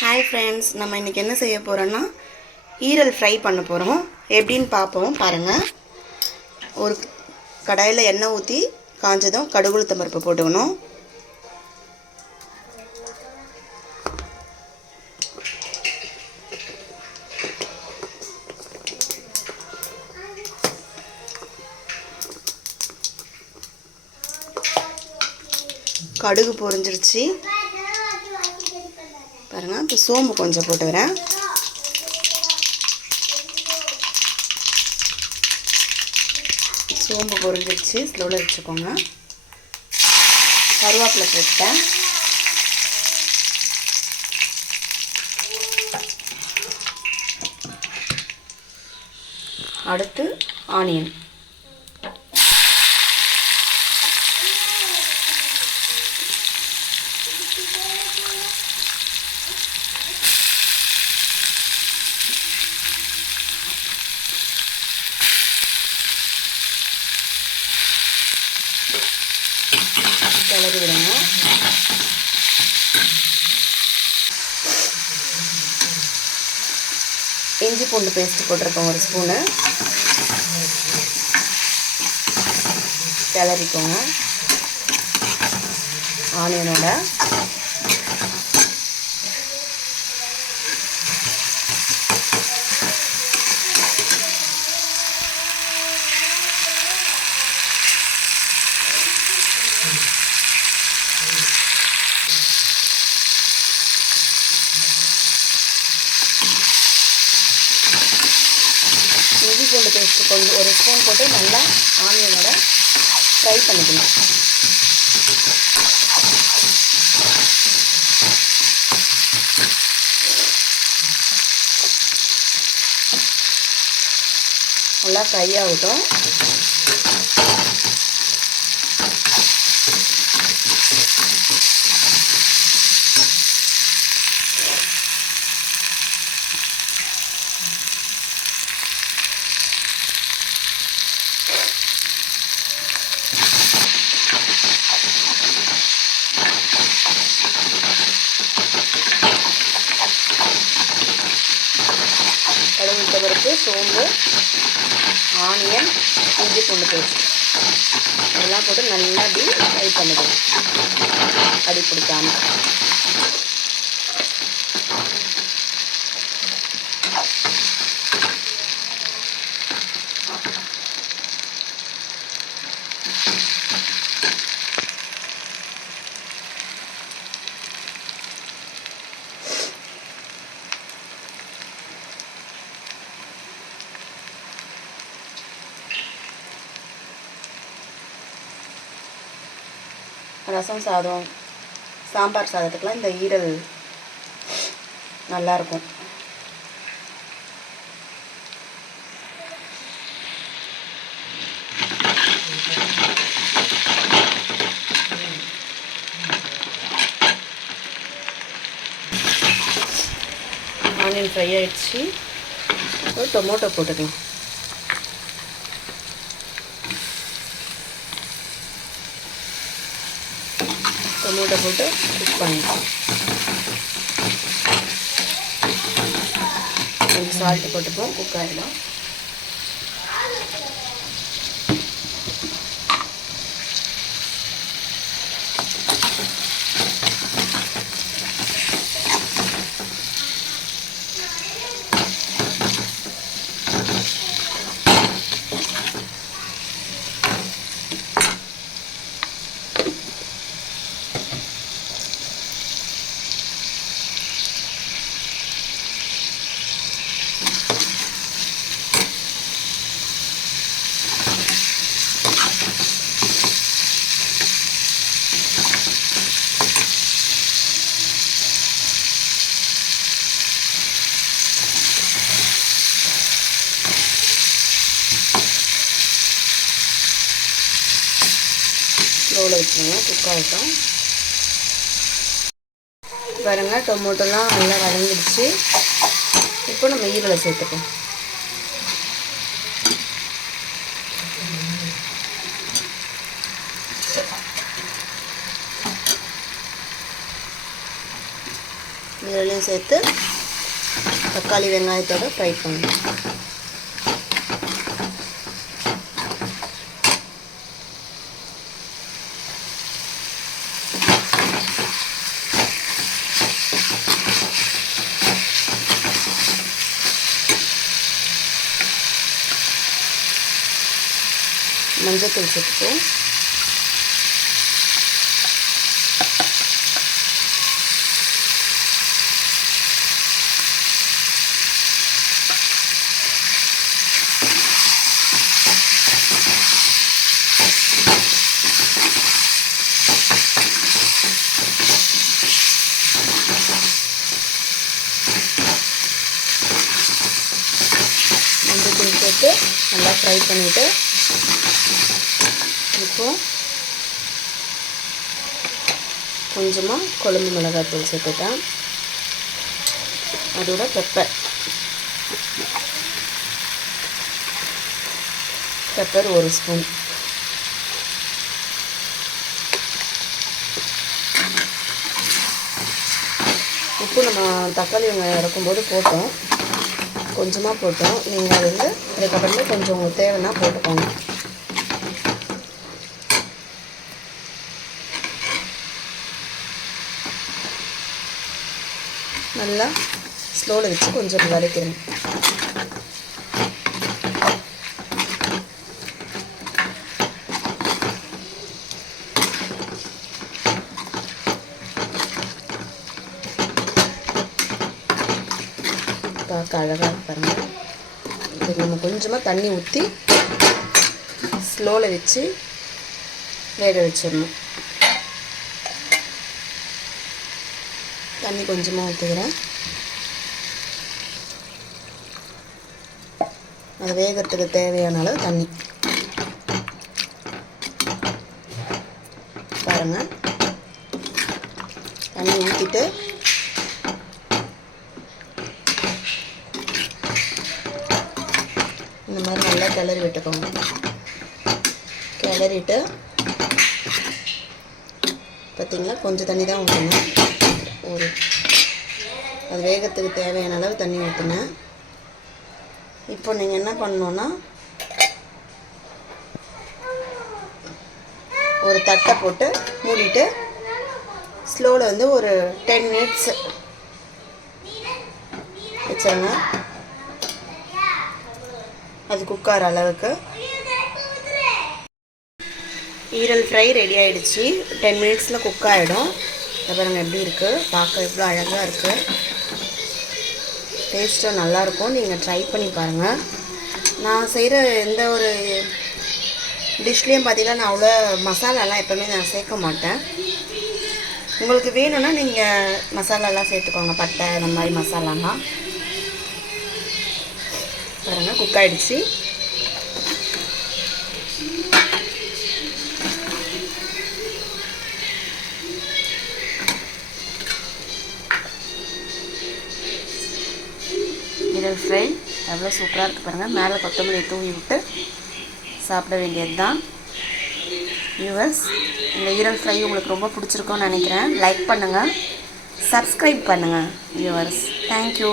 Hi friends, நம்ம இன்றைக்கி என்ன செய்ய போகிறோன்னா ஈரல் ஃப்ரை பண்ண போகிறோம். எப்படின்னு பார்ப்போம் பாருங்கள். ஒரு கடாயில் எண்ணெய் ஊற்றி காஞ்சதும் கடுகு உளுத்தம் பருப்பு போட்டுக்கணும். கடுகு பொரிஞ்சிருச்சு பாருங்கள். இப்போ சோம்பு கொஞ்சம் போட்டுக்கிறேன். சோம்பு பொரிஞ்சிருச்சு, ஸ்லோவில் வச்சுக்கோங்க. கருவேப்பிலை போட்டேன். அடுத்து ஆனியன், கிளறி விடுங்க. இஞ்சி பூண்டு பேஸ்ட் போட்டிருக்கோம் ஒரு ஸ்பூனு. கிளறிக்கோங்க ஆனியனோட. இஞ்சி பூண்டு பேஸ்ட்டு கொஞ்சம் ஒரு ஸ்பூன் போட்டு நல்லா ஆனியனோட ஃப்ரை பண்ணிக்கணும். நல்லா ஃப்ரை ஆகட்டும். கடுகு உளுத்தம்பருப்பு, சோம்பு, ஆனியன், இஞ்சி பூண்டு பேஸ்ட் இதெல்லாம் போட்டு நல்லா அப்படி ஃப்ரை பண்ணிக்கணும், அடி பிடிக்காம. ரசம் சாதம், சாம்பார் சாதத்துக்கெலாம் இந்த ஈரல் நல்லாயிருக்கும். ஆனியன் ஃப்ரை ஆகிடுச்சு. ஒரு டொமேட்டோ போட்டுக்கலாம். டொமேட்டோ போட்டு குக் பண்ணிக்கலாம். கொஞ்சம் சால்ட்டு போட்டுப்போம், குக் ஆகிடும். ஸ்லோவில் வச்சுக்கோங்க, குக் ஆகிட்டோம். பாருங்கள், டொமேட்டோலாம் நல்லா வதங்கிடுச்சு. இப்போ நம்ம ஈரலை சேர்த்துப்போம். இதுலையும் சேர்த்து தக்காளி வெங்காயத்தோடு ஃப்ரை பண்ணணும். மஞ்சத்தூள் சேர்த்துப்போம். மஞ்சத்தூள் சேர்த்து நல்லா ஃப்ரை பண்ணிவிட்டு இப்போது கொஞ்சமாக குழம்பு மிளகாய்த்தூள் சேர்த்துட்டேன். அதோட பெப்பர் 1 ஸ்பூன். உப்பு நம்ம தக்காளி வெங்காயம் இறக்கும்போது போட்டோம், கொஞ்சமாக போட்டோம். நீங்கள் அது அதுக்கப்புறமே கொஞ்சம் உங்களுக்கு தேவைன்னா போட்டுக்கோங்க. நல்லா ஸ்லோவில் வச்சு கொஞ்சம் வதக்கிறேன். பார்க்க அழகாக பாருங்கள். இதுக்கு நம்ம கொஞ்சமாக தண்ணி ஊற்றி ஸ்லோவில் வச்சு வேக வச்சிடணும். தண்ணி கொஞ்சமாக ஊற்றுக்கிறேன். அது வேகத்துக்கு தேவையான அளவு தண்ணி பாருங்கள். தண்ணி ஊற்றிட்டு இந்த மாதிரி நல்லா கிளறி விட்டுக்கோங்க. கிளறிட்டு பார்த்திங்களா, கொஞ்சம் தண்ணி தான் ஊற்றணும். அது வேகத்துக்கு தேவையான அளவு தண்ணி ஊற்றுனேன். இப்போ நீங்கள் என்ன பண்ணணுன்னா ஒரு தட்டை போட்டு மூடிட்டு ஸ்லோவில் ஒரு 10 மினிட்ஸ் வச்சிருங்க. அது குக்கார அளவுக்கு. ஈரல் ஃப்ரை ரெடி ஆகிடுச்சு. 10 மினிட்ஸில் குக் ஆகிடும். பாருங்கள் எப்படி இருக்குது, பார்க்க எவ்வளோ அழகாக இருக்குது. டேஸ்ட்டும் நல்லாயிருக்கும். நீங்கள் ட்ரை பண்ணி பாருங்கள். நான் செய்கிற எந்த ஒரு டிஷ்லேயும் பார்த்தீங்கன்னா நான் அவ்வளோ மசாலாலாம் எப்போவுமே நான் சேர்க்க மாட்டேன். உங்களுக்கு வேணும்னா நீங்கள் மசாலாலாம் சேர்த்துக்கோங்க, பட்டை இந்த மாதிரி மசாலாலாம். பாருங்கள் குக் ஆகிடுச்சு. ஈரல் ஃப்ரை எவ்வளோ சூப்பராக இருக்குது பாருங்கள். மேலே கொத்தமல்லி தூவி விட்டு சாப்பிட வேண்டியது தான். வியூவர்ஸ், இந்த ஈரல் ஃப்ரை உங்களுக்கு ரொம்ப பிடிச்சிருக்கும்னு நினைக்கிறேன். லைக் பண்ணுங்கள், சப்ஸ்கிரைப் பண்ணுங்கள் வியூவர்ஸ். தேங்க்யூ.